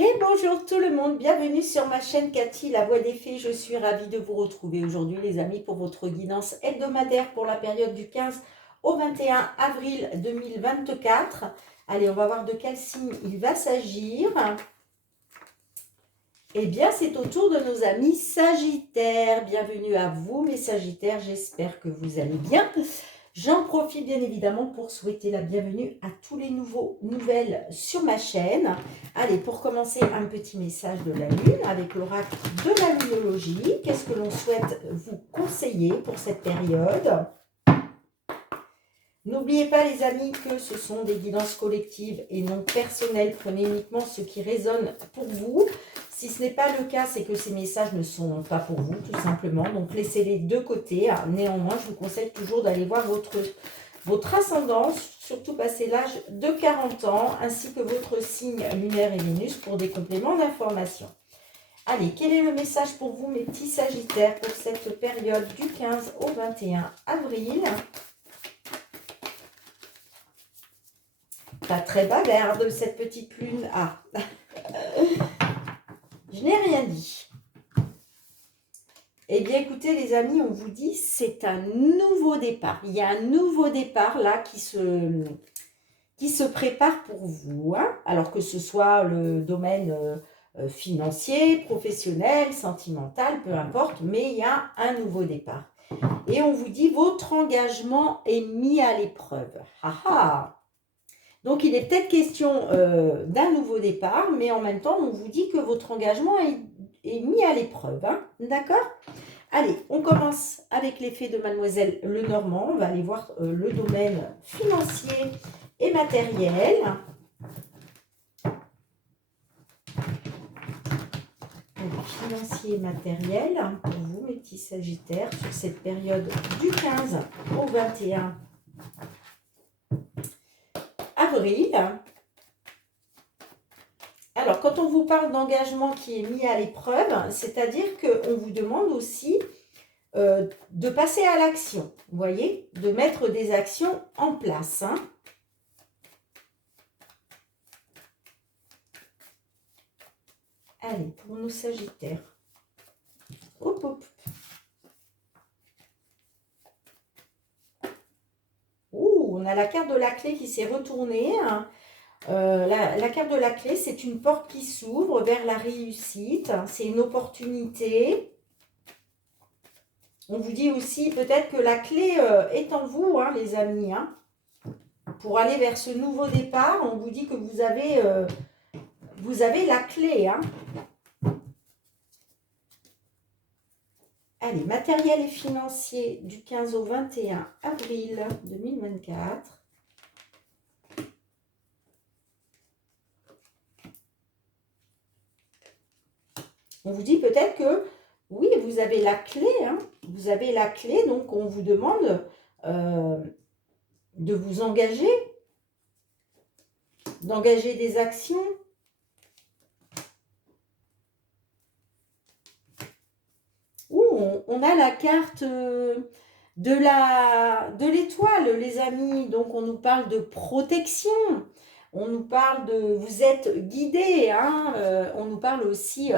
Et bonjour tout le monde, bienvenue sur ma chaîne Cathy, la voix des fées. Je suis ravie de vous retrouver aujourd'hui les amis pour votre guidance hebdomadaire pour la période du 15 au 21 avril 2024. Allez, on va voir de quel signe il va s'agir. Eh bien, c'est au tour de nos amis Sagittaires. Bienvenue à vous mes Sagittaires, j'espère que vous allez bien. J'en profite bien évidemment pour souhaiter la bienvenue à tous les nouvelles sur ma chaîne. Allez, pour commencer, un petit message de la Lune avec l'oracle de la Lunologie. Qu'est-ce que l'on souhaite vous conseiller pour cette période? N'oubliez pas les amis que ce sont des guidances collectives et non personnelles. Prenez uniquement ce qui résonne pour vous. Si ce n'est pas le cas, c'est que ces messages ne sont pas pour vous, tout simplement. Donc, laissez-les de côté. Néanmoins, je vous conseille toujours d'aller voir votre ascendance, surtout passé l'âge de 40 ans, ainsi que votre signe lunaire et Vénus pour des compléments d'information. Allez, quel est le message pour vous, mes petits Sagittaires, pour cette période du 15 au 21 avril? Pas très bavarde, cette petite lune. Ah, je n'ai rien dit. Eh bien, écoutez, les amis, on vous dit, c'est un nouveau départ. Il y a un nouveau départ, là, qui se prépare pour vous. Hein, alors que ce soit le domaine financier, professionnel, sentimental, peu importe, mais il y a un nouveau départ. Et on vous dit, votre engagement est mis à l'épreuve. Ah ah! Donc, il est peut-être question d'un nouveau départ, mais en même temps, on vous dit que votre engagement est mis à l'épreuve. Hein, d'accord? Allez, on commence avec l'effet de Mademoiselle Lenormand. On va aller voir le domaine financier et matériel. Allez, financier et matériel pour vous, mes petits Sagittaires, sur cette période du 15 au 21 avril. Alors, quand on vous parle d'engagement qui est mis à l'épreuve, c'est-à-dire qu'on vous demande aussi de passer à l'action, vous voyez, de mettre des actions en place. Hein. Allez, pour nos Sagittaires. Hop, hop. Ouh, on a la carte de la clé qui s'est retournée. Hein. La carte de la clé, c'est une porte qui s'ouvre vers la réussite. C'est une opportunité. On vous dit aussi peut-être que la clé est en vous, hein, les amis. Hein. Pour aller vers ce nouveau départ, on vous dit que vous avez la clé. Hein. Allez, matériel et financier du 15 au 21 avril 2024. On vous dit peut-être que, oui, vous avez la clé. Hein. Vous avez la clé, donc on vous demande de vous engager, d'engager des actions. On a la carte de l'étoile, les amis. Donc, on nous parle de protection. On nous parle de... Vous êtes guidés. Hein, on nous parle aussi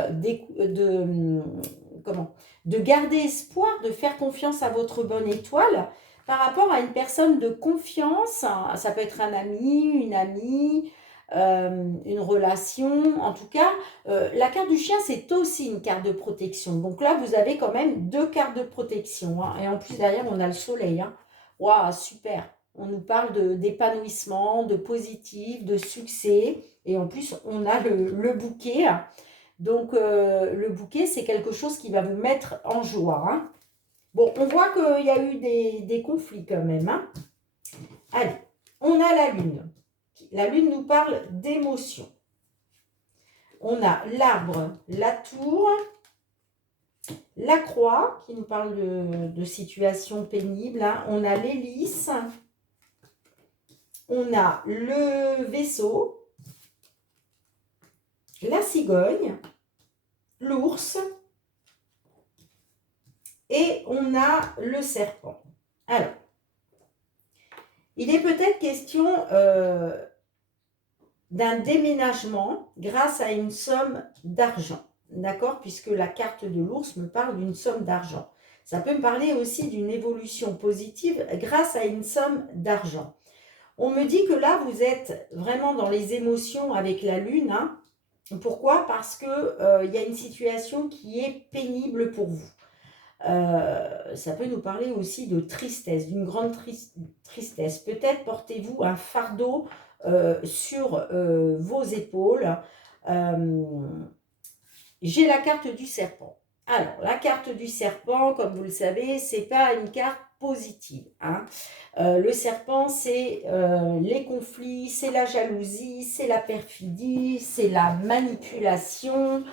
de garder espoir, de faire confiance à votre bonne étoile par rapport à une personne de confiance. Ça peut être un ami, une amie, une relation. En tout cas, la carte du chien, c'est aussi une carte de protection. Donc là, vous avez quand même deux cartes de protection. Hein. Et en plus, derrière, on a le soleil. Hein. Waouh, super. On nous parle d'épanouissement, de positif, de succès. Et en plus, on a le bouquet. Donc, le bouquet, c'est quelque chose qui va vous mettre en joie. Hein. Bon, on voit qu'il y a eu des conflits quand même. Hein. Allez, on a la lune. La lune nous parle d'émotions. On a l'arbre, la tour, la croix qui nous parle de situations pénibles. Hein. On a l'hélice. On a le vaisseau, la cigogne, l'ours et on a le serpent. Alors, il est peut-être question d'un déménagement grâce à une somme d'argent. D'accord? Puisque la carte de l'ours me parle d'une somme d'argent. Ça peut me parler aussi d'une évolution positive grâce à une somme d'argent. On me dit que là, vous êtes vraiment dans les émotions avec la lune. Hein. Pourquoi? Parce qu'il y a une situation qui est pénible pour vous. Ça peut nous parler aussi de tristesse, d'une grande tristesse. Peut-être portez-vous un fardeau sur vos épaules. J'ai la carte du serpent. Alors, la carte du serpent, comme vous le savez, c'est pas une carte positive. Hein. Le serpent, c'est les conflits, c'est la jalousie, c'est la perfidie, c'est la manipulation,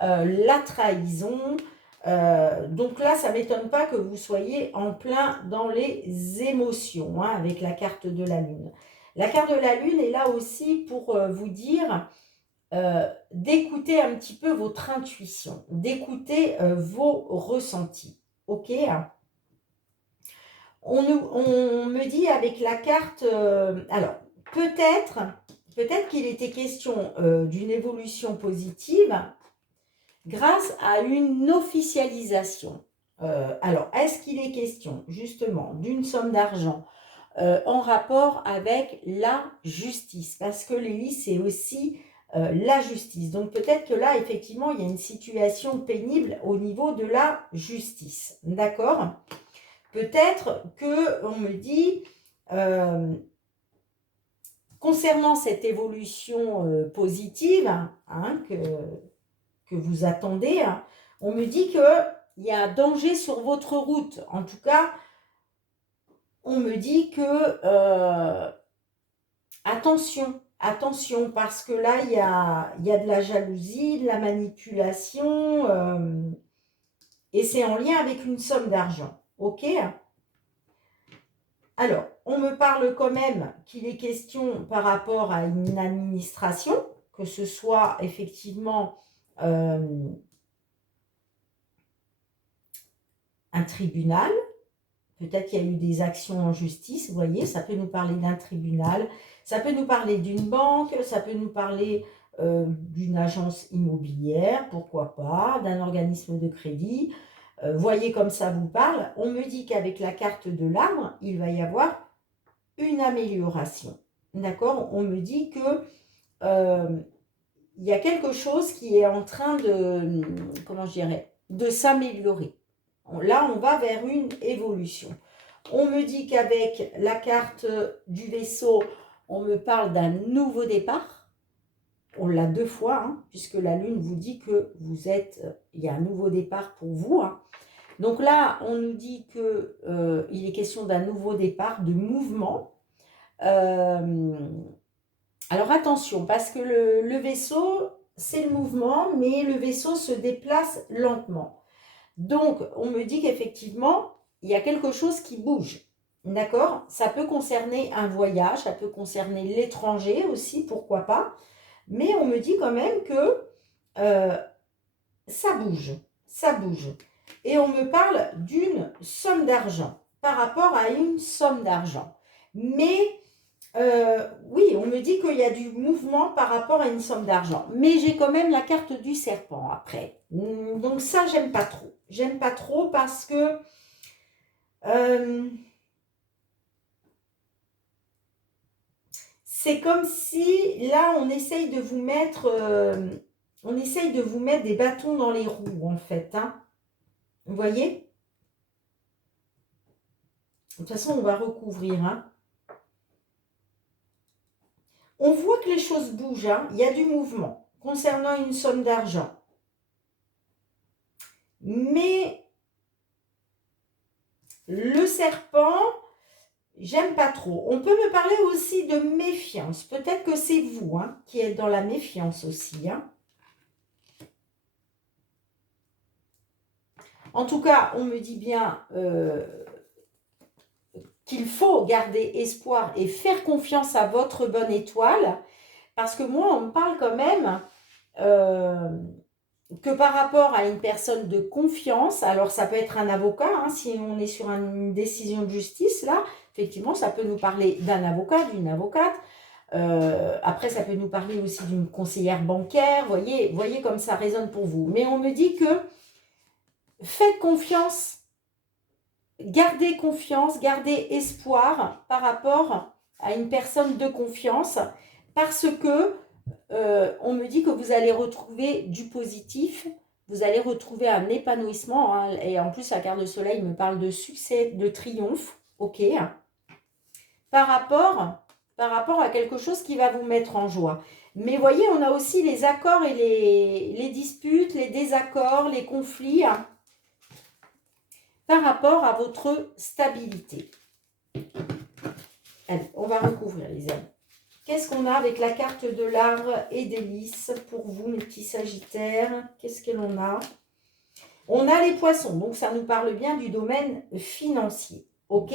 la trahison. Donc là, ça ne m'étonne pas que vous soyez en plein dans les émotions, hein, avec la carte de la lune. La carte de la lune est là aussi pour vous dire d'écouter un petit peu votre intuition, d'écouter vos ressentis. Ok? On me dit avec la carte, alors peut-être qu'il était question d'une évolution positive grâce à une officialisation. Alors, est-ce qu'il est question justement d'une somme d'argent en rapport avec la justice? Parce que Lily, c'est aussi la justice. Donc peut-être que là, effectivement, il y a une situation pénible au niveau de la justice. D'accord? Peut-être qu'on me dit, concernant cette évolution positive hein, que vous attendez, hein, on me dit qu'il y a un danger sur votre route. En tout cas, on me dit que attention, parce que là, il y a de la jalousie, de la manipulation, et c'est en lien avec une somme d'argent. Ok? Alors, on me parle quand même qu'il est question par rapport à une administration, que ce soit effectivement un tribunal. Peut-être qu'il y a eu des actions en justice, vous voyez, ça peut nous parler d'un tribunal, ça peut nous parler d'une banque, ça peut nous parler d'une agence immobilière, pourquoi pas, d'un organisme de crédit. Voyez comme ça vous parle. On me dit qu'avec la carte de l'arbre, il va y avoir une amélioration. D'accord? On me dit que il y a quelque chose qui est en train de, comment je dirais, de s'améliorer. Là, on va vers une évolution. On me dit qu'avec la carte du vaisseau, on me parle d'un nouveau départ. On l'a 2 fois, hein, puisque la Lune vous dit que vous êtes, il y a un nouveau départ pour vous. Hein. Donc là, on nous dit qu'il est question d'un nouveau départ, de mouvement. Alors attention, parce que le vaisseau, c'est le mouvement, mais le vaisseau se déplace lentement. Donc, on me dit qu'effectivement, il y a quelque chose qui bouge. D'accord? Ça peut concerner un voyage, ça peut concerner l'étranger aussi, pourquoi pas. Mais on me dit quand même que ça bouge, ça bouge. Et on me parle d'une somme d'argent par rapport à une somme d'argent. Mais oui, on me dit qu'il y a du mouvement par rapport à une somme d'argent. Mais j'ai quand même la carte du serpent après. Donc ça, j'aime pas trop. J'aime pas trop parce que c'est comme si là, on essaye de vous mettre des bâtons dans les roues en fait. Hein. Vous voyez? De toute façon, on va recouvrir. Hein. On voit que les choses bougent. Hein. Il y a du mouvement concernant une somme d'argent. Mais le serpent, j'aime pas trop. On peut me parler aussi de méfiance. Peut-être que c'est vous hein, qui êtes dans la méfiance aussi. Hein. En tout cas, on me dit bien qu'il faut garder espoir et faire confiance à votre bonne étoile. Parce que moi, on me parle quand même que par rapport à une personne de confiance, alors ça peut être un avocat, hein, si on est sur une décision de justice, là, effectivement, ça peut nous parler d'un avocat, d'une avocate. Après, ça peut nous parler aussi d'une conseillère bancaire. Voyez comme ça résonne pour vous. Mais on me dit que faites confiance, gardez confiance, gardez espoir par rapport à une personne de confiance parce que on me dit que vous allez retrouver du positif, vous allez retrouver un épanouissement, hein, et en plus la carte de soleil me parle de succès, de triomphe, ok, par rapport à quelque chose qui va vous mettre en joie. Mais voyez, on a aussi les accords et les disputes, les désaccords, les conflits, hein, par rapport à votre stabilité. Allez, on va recouvrir les amis. Qu'est-ce qu'on a avec la carte de l'arbre et des lys pour vous, mes petits sagittaires? Qu'est-ce que l'on a? On a les poissons, donc ça nous parle bien du domaine financier. Ok?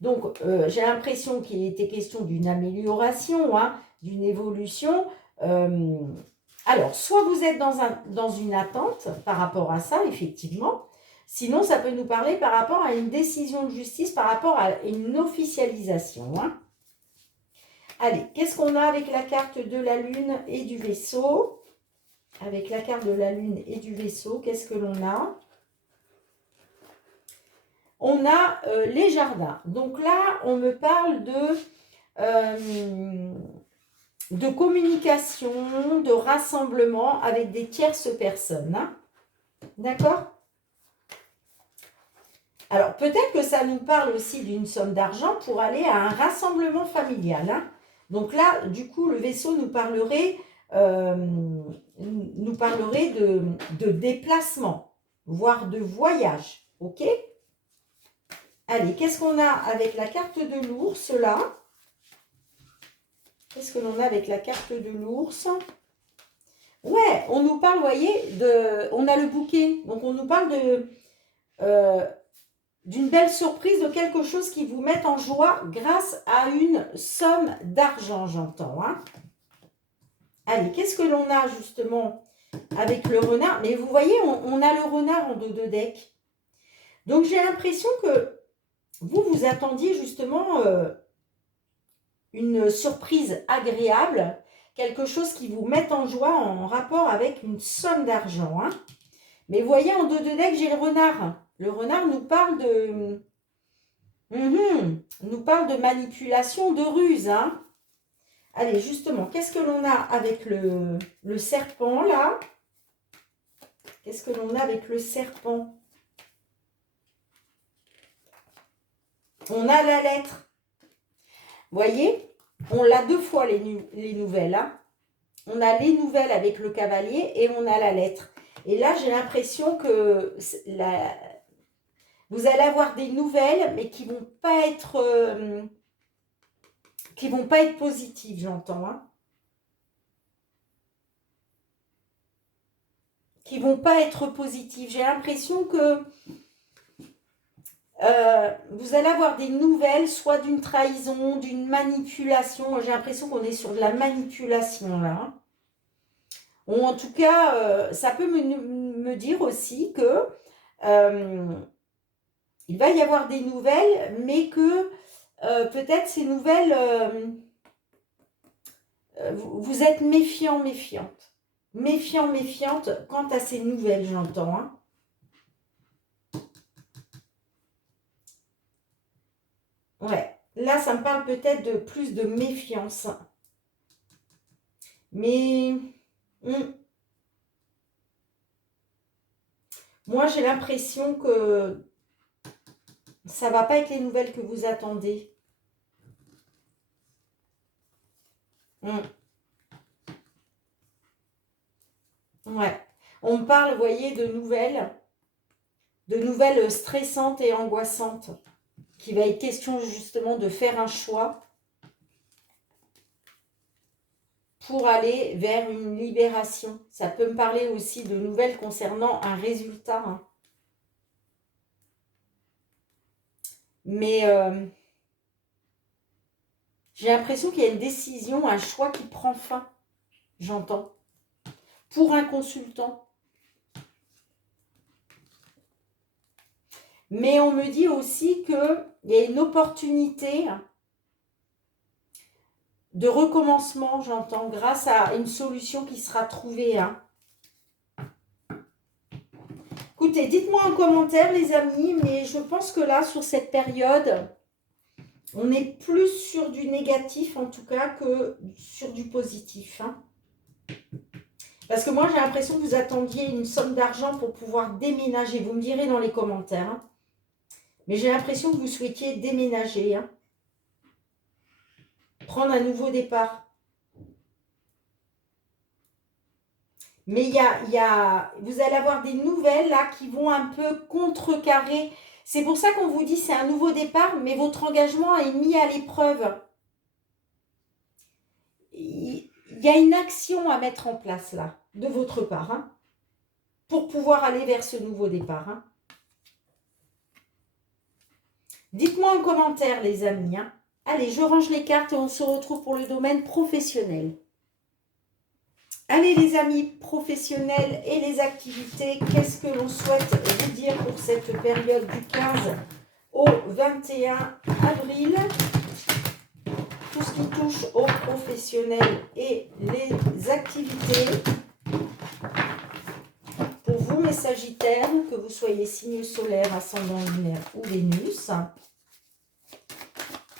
Donc, j'ai l'impression qu'il était question d'une amélioration, hein, d'une évolution. Alors, soit vous êtes dans une attente par rapport à ça, effectivement. Sinon, ça peut nous parler par rapport à une décision de justice, par rapport à une officialisation, hein. Allez, qu'est-ce qu'on a avec la carte de la lune et du vaisseau? Avec la carte de la lune et du vaisseau, qu'est-ce que l'on a? On a les jardins. Donc là, on me parle de communication, de rassemblement avec des tierces personnes, hein. D'accord? Alors, peut-être que ça nous parle aussi d'une somme d'argent pour aller à un rassemblement familial, hein. Donc là, du coup, le vaisseau nous parlerait de déplacement, voire de voyage. Ok? Allez, qu'est-ce qu'on a avec la carte de l'ours là? Qu'est-ce que l'on a avec la carte de l'ours? Ouais, on nous parle, vous voyez, on a le bouquet. Donc, on nous parle d'une belle surprise, de quelque chose qui vous met en joie grâce à une somme d'argent, j'entends, hein. Allez, qu'est-ce que l'on a justement avec le renard? Mais vous voyez, on a le renard en dos de deck. Donc, j'ai l'impression que vous attendiez justement une surprise agréable, quelque chose qui vous met en joie en rapport avec une somme d'argent, hein. Mais vous voyez, en dos de deck, j'ai le renard. Le renard nous parle nous parle de manipulation, de ruse, hein. Allez, justement, qu'est-ce que l'on a avec le serpent, là? Qu'est-ce que l'on a avec le serpent? On a la lettre. Vous voyez, on l'a deux fois les nouvelles, hein. On a les nouvelles avec le cavalier et on a la lettre. Et là, j'ai l'impression que vous allez avoir des nouvelles, mais qui ne vont pas être positives, j'entends, hein. Qui ne vont pas être positives. J'ai l'impression que vous allez avoir des nouvelles, soit d'une trahison, d'une manipulation. J'ai l'impression qu'on est sur de la manipulation, là, hein. Ou en tout cas, ça peut me dire aussi que il va y avoir des nouvelles, mais que peut-être ces nouvelles, vous êtes méfiant, méfiante. Méfiant, méfiante quant à ces nouvelles, j'entends, hein. Ouais, là, ça me parle peut-être de plus de méfiance. Mais moi, j'ai l'impression que ça va pas être les nouvelles que vous attendez. Ouais. On me parle, vous voyez, de nouvelles stressantes et angoissantes, qui va être question justement de faire un choix pour aller vers une libération. Ça peut me parler aussi de nouvelles concernant un résultat, hein. Mais j'ai l'impression qu'il y a une décision, un choix qui prend fin, j'entends, pour un consultant. Mais on me dit aussi qu'il y a une opportunité de recommencement, j'entends, grâce à une solution qui sera trouvée. Hein. Écoutez, dites-moi en commentaire, les amis, mais je pense que là, sur cette période, on est plus sur du négatif, en tout cas, que sur du positif. Hein. Parce que moi, j'ai l'impression que vous attendiez une somme d'argent pour pouvoir déménager. Vous me direz dans les commentaires. Hein. Mais j'ai l'impression que vous souhaitiez déménager. Hein. Prendre un nouveau départ. Mais vous allez avoir des nouvelles là qui vont un peu contrecarrer. C'est pour ça qu'on vous dit c'est un nouveau départ, mais votre engagement est mis à l'épreuve. Il y a une action à mettre en place là, de votre part, hein, pour pouvoir aller vers ce nouveau départ. Hein. Dites-moi en commentaire, les amis. Hein. Allez, je range les cartes et on se retrouve pour le domaine professionnel. Allez les amis professionnels et les activités, qu'est-ce que l'on souhaite vous dire pour cette période du 15 au 21 avril? Tout ce qui touche aux professionnels et les activités. Pour vous mes sagittaires, que vous soyez signe solaire, ascendant lunaire ou Vénus.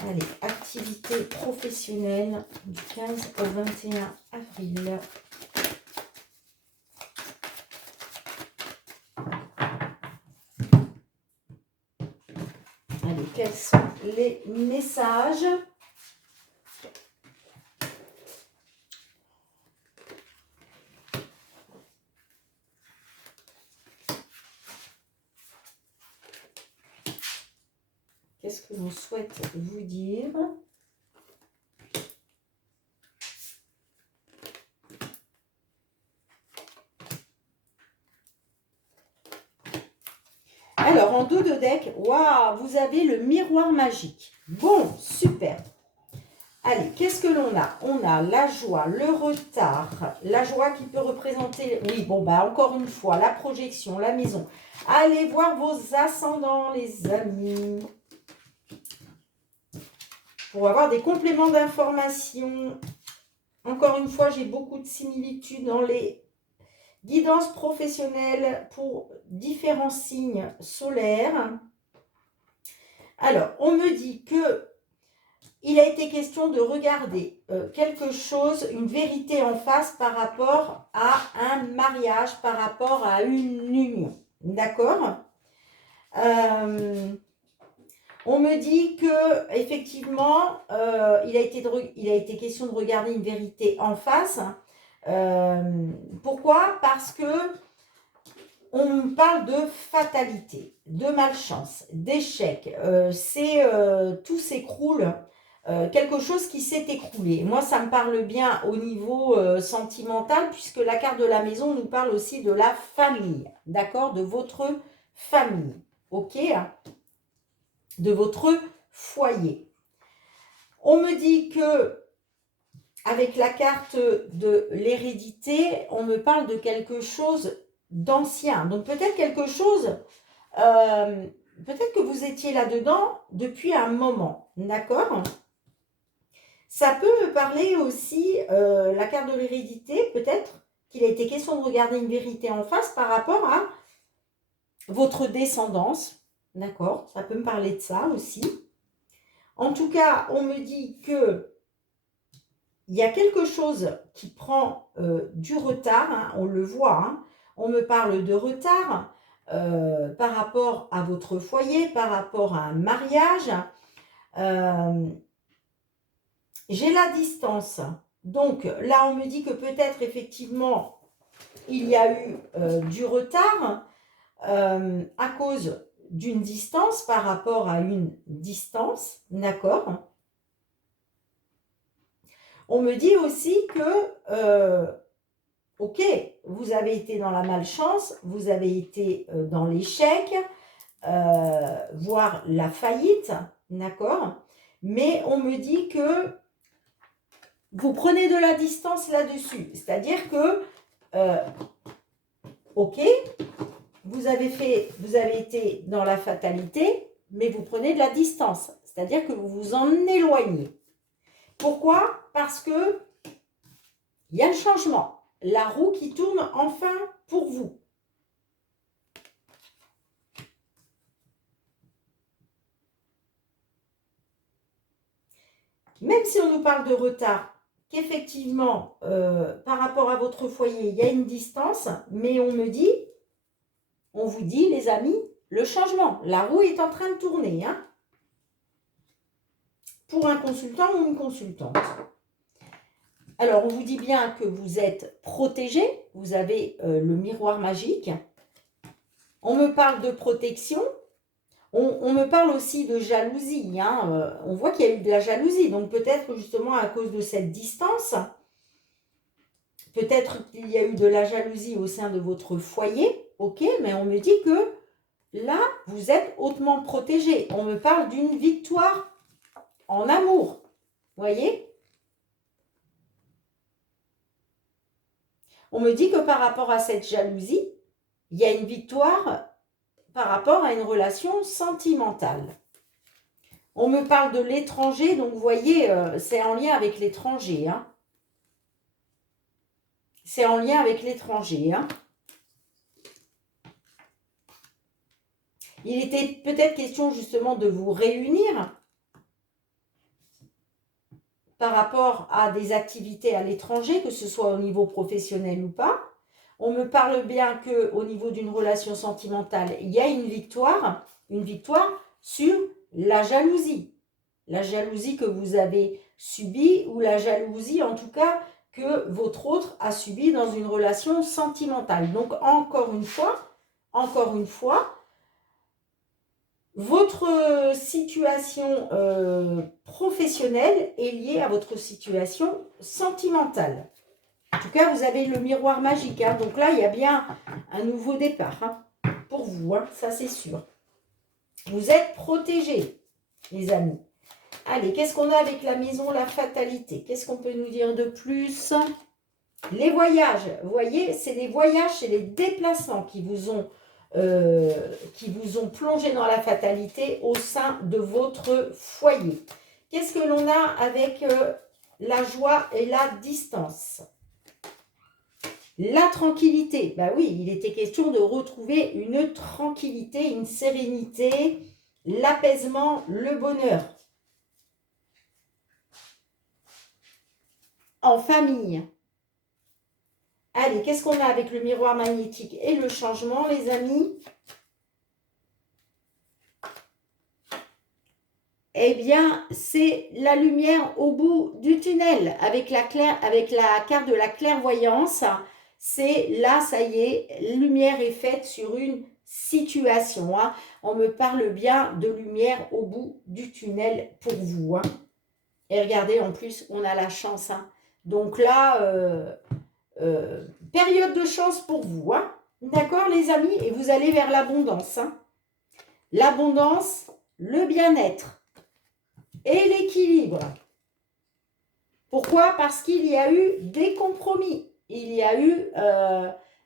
Allez, activité professionnelle du 15 au 21 avril. Allez, quels sont les messages? Qu'est-ce que l'on souhaite vous dire? Alors, en dos de deck, waouh, vous avez le miroir magique. Bon, super. Allez, qu'est-ce que l'on a? On a la joie, le retard, la joie qui peut représenter, oui, bon, bah encore une fois, la projection, la maison. Allez voir vos ascendants, les amis. Pour avoir des compléments d'information. Encore une fois, j'ai beaucoup de similitudes dans les guidances professionnelles pour différents signes solaires. Alors, on me dit que il a été question de regarder quelque chose, une vérité en face par rapport à un mariage, par rapport à une union. D'accord ? On me dit que effectivement, il a été question de regarder une vérité en face. Pourquoi? Parce que on parle de fatalité, de malchance, d'échec. Tout s'écroule. Quelque chose qui s'est écroulé. Moi, ça me parle bien au niveau sentimental, puisque la carte de la maison nous parle aussi de la famille, d'accord? De votre famille, ok? De votre foyer. On me dit que, avec la carte de l'hérédité, on me parle de quelque chose d'ancien. Donc, peut-être quelque chose, peut-être que vous étiez là-dedans depuis un moment, d'accord? Ça peut me parler aussi, la carte de l'hérédité, peut-être qu'il a été question de regarder une vérité en face par rapport à votre descendance. D'accord, ça peut me parler de ça aussi. En tout cas, on me dit que il y a quelque chose qui prend du retard, hein, on le voit. Hein. On me parle de retard par rapport à votre foyer, par rapport à un mariage. J'ai la distance. Donc là, on me dit que peut-être effectivement, il y a eu du retard à cause d'une distance par rapport à une distance. D'accord? On me dit aussi que, ok, vous avez été dans la malchance, vous avez été dans l'échec, voire la faillite. D'accord? Mais on me dit que vous prenez de la distance là-dessus. C'est-à-dire que, ok, vous avez été dans la fatalité, mais vous prenez de la distance. C'est-à-dire que vous vous en éloignez. Pourquoi? Parce que il y a le changement. La roue qui tourne enfin pour vous. Même si on nous parle de retard, qu'effectivement, par rapport à votre foyer, il y a une distance, mais on vous dit, les amis, le changement. La roue est en train de tourner, hein, pour un consultant ou une consultante. Alors, on vous dit bien que vous êtes protégé, vous avez le miroir magique. On me parle de protection, on me parle aussi de jalousie. Hein. On voit qu'il y a eu de la jalousie, donc peut-être justement à cause de cette distance, peut-être qu'il y a eu de la jalousie au sein de votre foyer, ok, mais on me dit que là, vous êtes hautement protégé. On me parle d'une victoire en amour, voyez? On me dit que par rapport à cette jalousie, il y a une victoire par rapport à une relation sentimentale. On me parle de l'étranger, donc vous voyez, c'est en lien avec l'étranger. Hein. C'est en lien avec l'étranger. Hein. Il était peut-être question justement de vous réunir par rapport à des activités à l'étranger, que ce soit au niveau professionnel ou pas. On me parle bien qu'au niveau d'une relation sentimentale, il y a une victoire sur la jalousie. La jalousie que vous avez subie ou la jalousie en tout cas que votre autre a subie dans une relation sentimentale. Donc encore une fois, votre situation professionnelle est liée à votre situation sentimentale. En tout cas, vous avez le miroir magique. Hein. Donc là, il y a bien un nouveau départ hein, pour vous. Hein, ça, c'est sûr. Vous êtes protégés, les amis. Allez, qu'est-ce qu'on a avec la maison, la fatalité? Qu'est-ce qu'on peut nous dire de plus? Les voyages. Vous voyez, c'est les voyages, c'est les déplacements qui vous ont plongé dans la fatalité au sein de votre foyer. Qu'est-ce que l'on a avec la joie et la distance? La tranquillité, bah oui, il était question de retrouver une tranquillité, une sérénité, l'apaisement, le bonheur. En famille. Allez, qu'est-ce qu'on a avec le miroir magnétique et le changement, les amis? Eh bien, c'est la lumière au bout du tunnel. Avec la carte de la clairvoyance, c'est là, ça y est, lumière est faite sur une situation. Hein. On me parle bien de lumière au bout du tunnel pour vous. Hein. Et regardez, en plus, on a la chance. Hein. Donc là, période de chance pour vous. Hein. D'accord, les amis? Et vous allez vers l'abondance. Hein. L'abondance, le bien-être et l'équilibre. Pourquoi? Parce qu'il y a eu des compromis. Il y a eu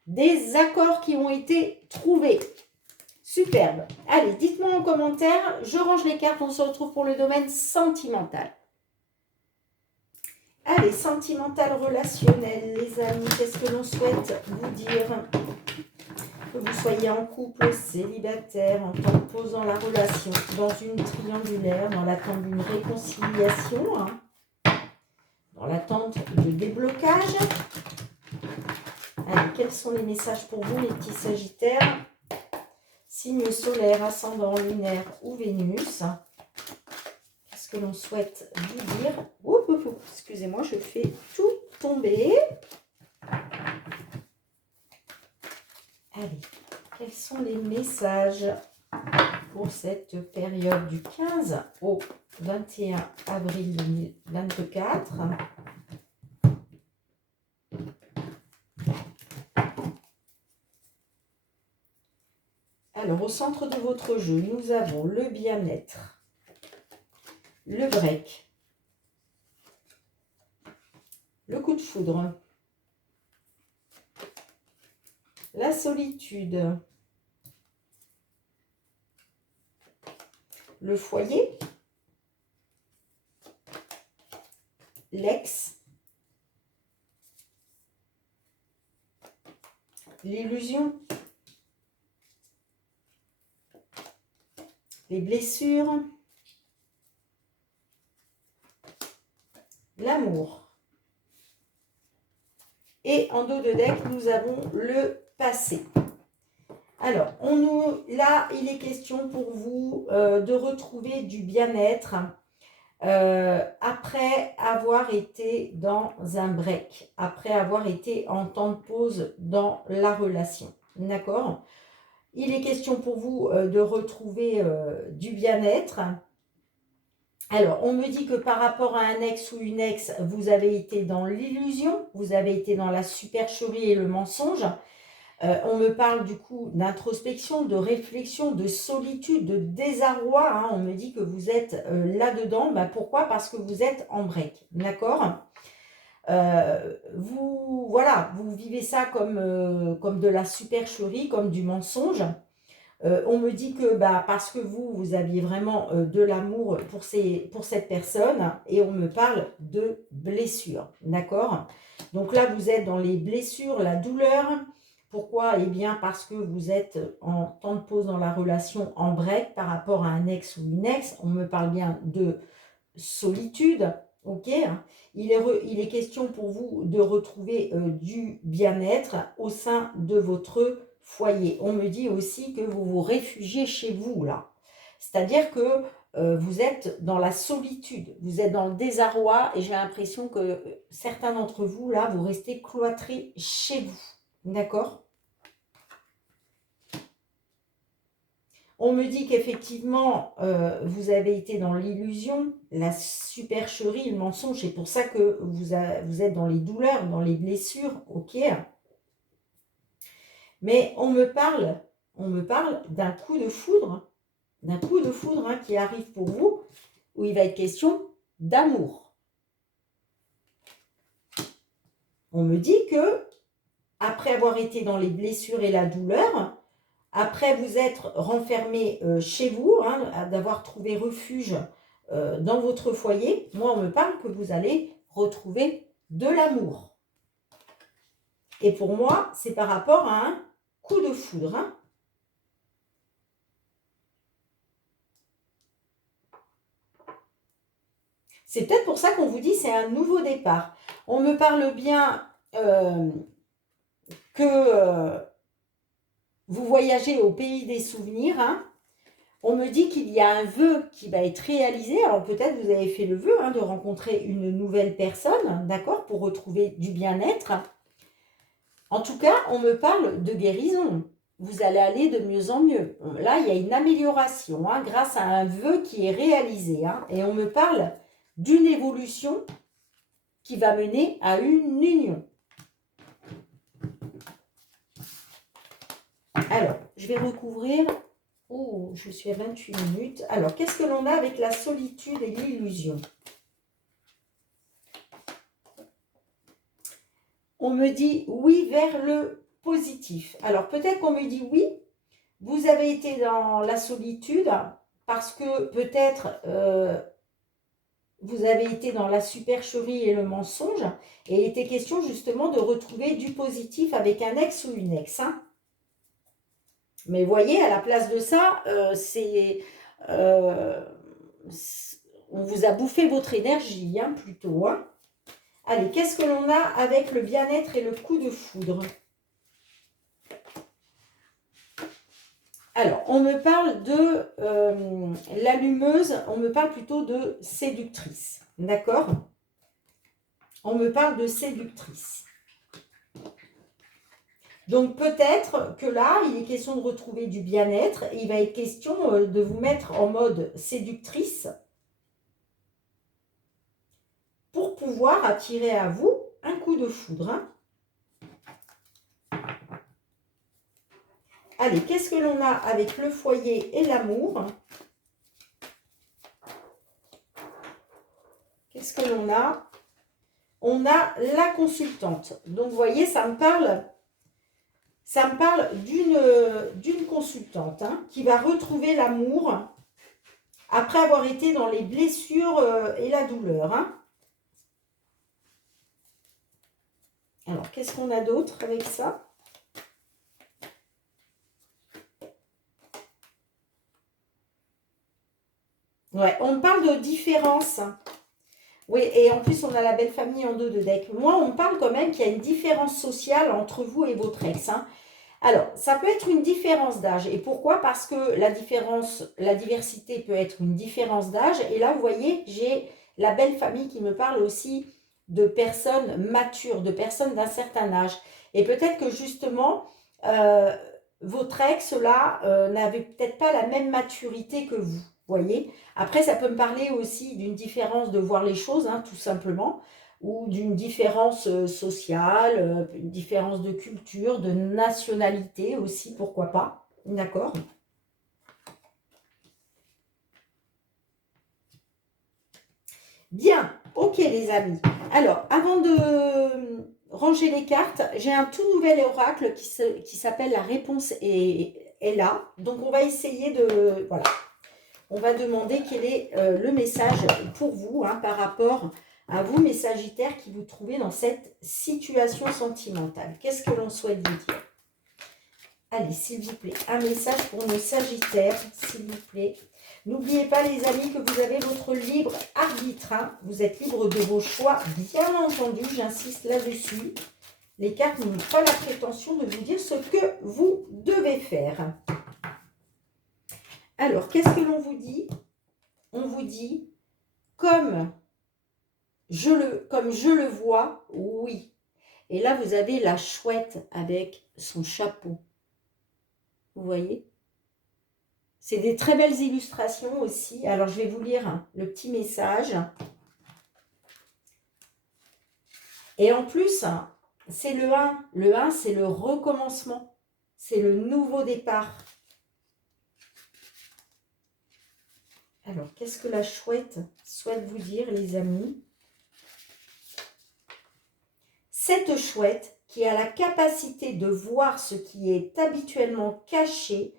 des accords qui ont été trouvés. Superbe. Allez, dites-moi en commentaire. Je range les cartes. On se retrouve pour le domaine sentimental. Allez, sentimental, relationnel, les amis. Qu'est-ce que l'on souhaite vous dire? Que vous soyez en couple, célibataire, en posant la relation dans une triangulaire, dans l'attente d'une réconciliation, hein, dans l'attente de déblocage. Allez, quels sont les messages pour vous, les petits sagittaires? Signe solaire, ascendant, lunaire ou Vénus. Qu'est-ce que l'on souhaite vous dire? Excusez-moi, je fais tout tomber. Allez, quels sont les messages pour cette période du 15 au 21 avril 2024? Alors, au centre de votre jeu, nous avons le bien-être, le break, le coup de foudre, la solitude, le foyer, l'ex, l'illusion, les blessures, l'amour. Et en dos de deck, nous avons le passé. Alors, là, il est question pour vous de retrouver du bien-être après avoir été dans un break, après avoir été en temps de pause dans la relation. D'accord? Il est question pour vous de retrouver du bien-être. Alors, on me dit que par rapport à un ex ou une ex, vous avez été dans l'illusion, vous avez été dans la supercherie et le mensonge. On me parle du coup d'introspection, de réflexion, de solitude, de désarroi. Hein. On me dit que vous êtes là-dedans. Ben, pourquoi? Parce que vous êtes en break. D'accord? Voilà, vous vivez ça comme de la supercherie, comme du mensonge. On me dit que parce que vous aviez vraiment de l'amour pour cette personne, et on me parle de blessures, d'accord? Donc là, vous êtes dans les blessures, la douleur. Pourquoi? Eh bien, parce que vous êtes en temps de pause dans la relation, en break par rapport à un ex ou une ex. On me parle bien de solitude, ok? Il est question pour vous de retrouver du bien-être au sein de votre foyer. On me dit aussi que vous vous réfugiez chez vous, là. C'est-à-dire que vous êtes dans la solitude, vous êtes dans le désarroi, et j'ai l'impression que certains d'entre vous, là, vous restez cloîtrés chez vous. D'accord? On me dit qu'effectivement, vous avez été dans l'illusion, la supercherie, le mensonge. C'est pour ça que vous êtes dans les douleurs, dans les blessures, ok? Mais on me parle d'un coup de foudre, hein, qui arrive pour vous, où il va être question d'amour. On me dit que, après avoir été dans les blessures et la douleur, après vous être renfermé chez vous, hein, d'avoir trouvé refuge dans votre foyer, moi on me parle que vous allez retrouver de l'amour. Et pour moi, c'est par rapport à un coup de foudre. Hein. C'est peut-être pour ça qu'on vous dit c'est un nouveau départ. On me parle bien que vous voyagez au pays des souvenirs. Hein. On me dit qu'il y a un vœu qui va être réalisé. Alors peut-être vous avez fait le vœu de rencontrer une nouvelle personne, d'accord, pour retrouver du bien-être. En tout cas, on me parle de guérison. Vous allez aller de mieux en mieux. Là, il y a une amélioration grâce à un vœu qui est réalisé. Et on me parle d'une évolution qui va mener à une union. Alors, je vais recouvrir. Oh, je suis à 28 minutes. Alors, qu'est-ce que l'on a avec la solitude et l'illusion? On me dit oui vers le positif. Alors, peut-être qu'on me dit oui, vous avez été dans la solitude parce que peut-être vous avez été dans la supercherie et le mensonge, et il était question justement de retrouver du positif avec un ex ou une ex. Hein. Mais voyez, à la place de ça, on vous a bouffé votre énergie, plutôt. Hein. Allez, qu'est-ce que l'on a avec le bien-être et le coup de foudre? Alors, on me parle de l'allumeuse, on me parle plutôt de séductrice. D'accord? On me parle de séductrice. Donc peut-être que là, il est question de retrouver du bien-être. Il va être question de vous mettre en mode séductrice pour pouvoir attirer à vous un coup de foudre. Hein. Allez, qu'est-ce que l'on a avec le foyer et l'amour? Qu'est-ce que l'on a? On a la consultante. Donc vous voyez, ça me parle d'une consultante qui va retrouver l'amour après avoir été dans les blessures et la douleur. Hein. Alors, qu'est-ce qu'on a d'autre avec ça? Ouais, on parle de différence. Oui, et en plus, on a la belle famille en deux de deck. Moi, on parle quand même qu'il y a une différence sociale entre vous et votre ex, hein. Alors, ça peut être une différence d'âge. Et pourquoi? Parce que la diversité peut être une différence d'âge. Et là, vous voyez, j'ai la belle famille qui me parle aussi de personnes matures, de personnes d'un certain âge. Et peut-être que justement, euh, votre ex, là, n'avait peut-être pas la même maturité que vous. Voyez? Après, ça peut me parler aussi d'une différence de voir les choses, hein, tout simplement, ou d'une différence sociale, une différence de culture, de nationalité aussi, pourquoi pas. D'accord? Bien, ok les amis. Alors, avant de ranger les cartes, j'ai un tout nouvel oracle qui s'appelle La réponse est là. Donc, on va essayer de... Voilà, on va demander quel est le message pour vous, hein, par rapport à vous, mes Sagittaires, qui vous trouvez dans cette situation sentimentale. Qu'est-ce que l'on souhaite vous dire? Allez, s'il vous plaît, un message pour nos Sagittaires, s'il vous plaît. N'oubliez pas, les amis, que vous avez votre libre arbitre, hein. Vous êtes libre de vos choix, bien entendu, j'insiste là-dessus. Les cartes n'ont pas la prétention de vous dire ce que vous devez faire. Alors, qu'est-ce que l'on vous dit? On vous dit, comme je le vois, oui. Et là, vous avez la chouette avec son chapeau. Vous voyez? C'est des très belles illustrations aussi. Alors, je vais vous lire le petit message. Et en plus, c'est le 1. Le 1, c'est le recommencement. C'est le nouveau départ. Alors, qu'est-ce que la chouette souhaite vous dire, les amis? Cette chouette qui a la capacité de voir ce qui est habituellement caché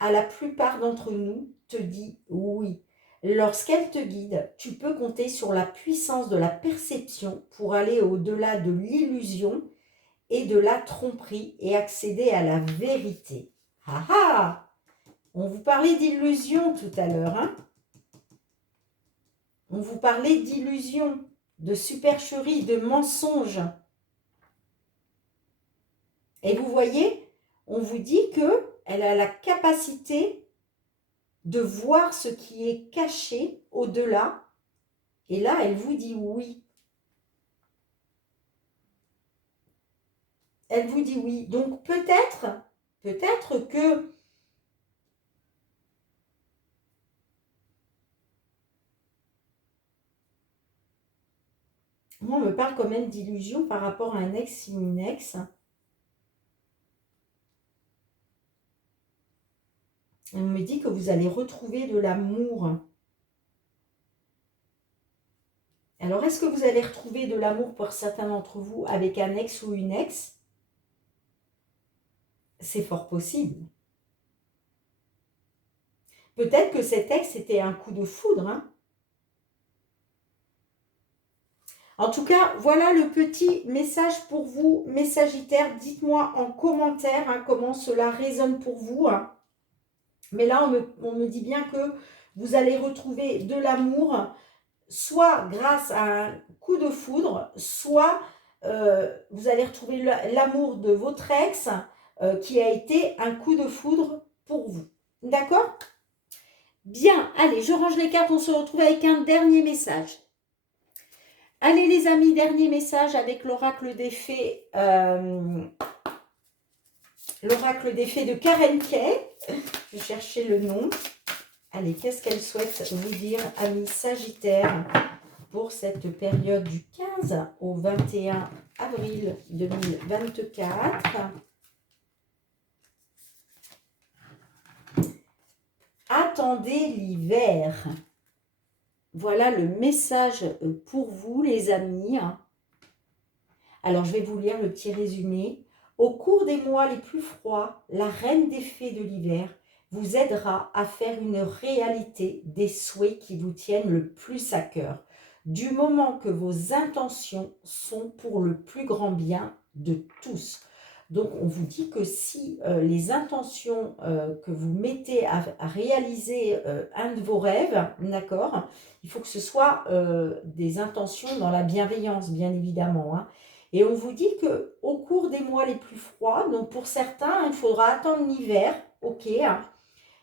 à la plupart d'entre nous te dit oui. Lorsqu'elle te guide, tu peux compter sur la puissance de la perception pour aller au-delà de l'illusion et de la tromperie et accéder à la vérité. Ah ah! On vous parlait d'illusion tout à l'heure, hein? On vous parlait d'illusion, de supercherie, de mensonges. Et vous voyez, on vous dit qu'elle a la capacité de voir ce qui est caché au-delà. Et là, elle vous dit oui. Elle vous dit oui. Donc peut-être que moi, on me parle quand même d'illusion par rapport à un ex ou une ex. On me dit que vous allez retrouver de l'amour. Alors, est-ce que vous allez retrouver de l'amour pour certains d'entre vous avec un ex ou une ex? C'est fort possible. Peut-être que cet ex était un coup de foudre, hein. En tout cas, voilà le petit message pour vous, mes Sagittaires. Dites-moi en commentaire, hein, comment cela résonne pour vous, hein. Mais là, on me dit bien que vous allez retrouver de l'amour, soit grâce à un coup de foudre, soit vous allez retrouver l'amour de votre ex qui a été un coup de foudre pour vous. D'accord? Bien, allez, je range les cartes, on se retrouve avec un dernier message. Allez les amis, dernier message avec l'oracle des fées. L'oracle des fées de Karen Kay. Je vais chercher le nom. Allez, qu'est-ce qu'elle souhaite vous dire, amis Sagittaires, pour cette période du 15 au 21 avril 2024. Attendez l'hiver. Voilà le message pour vous, les amis. Alors, je vais vous lire le petit résumé. Au cours des mois les plus froids, la reine des fées de l'hiver vous aidera à faire une réalité des souhaits qui vous tiennent le plus à cœur, du moment que vos intentions sont pour le plus grand bien de tous. Donc, on vous dit que si les intentions que vous mettez à réaliser un de vos rêves, d'accord, il faut que ce soit des intentions dans la bienveillance, bien évidemment, hein. Et on vous dit que au cours des mois les plus froids, donc pour certains, il faudra attendre l'hiver, ok, hein,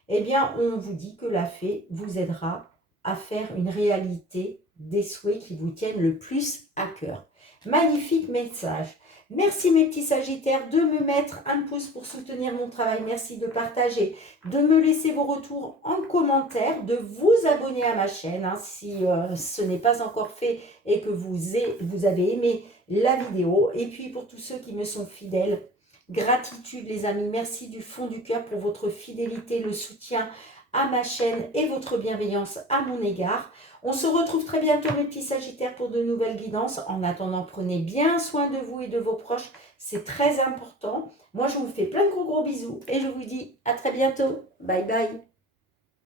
eh bien, on vous dit que la fée vous aidera à faire une réalité des souhaits qui vous tiennent le plus à cœur. Magnifique message. Merci mes petits Sagittaires de me mettre un pouce pour soutenir mon travail. Merci de partager, de me laisser vos retours en commentaire, de vous abonner à ma chaîne hein, si ce n'est pas encore fait et que vous avez aimé la vidéo. Et puis pour tous ceux qui me sont fidèles, gratitude les amis, merci du fond du cœur pour votre fidélité, le soutien à ma chaîne et votre bienveillance à mon égard. On se retrouve très bientôt mes petits Sagittaires pour de nouvelles guidances. En attendant, prenez bien soin de vous et de vos proches, c'est très important. Moi je vous fais plein de gros bisous et je vous dis à très bientôt. Bye bye.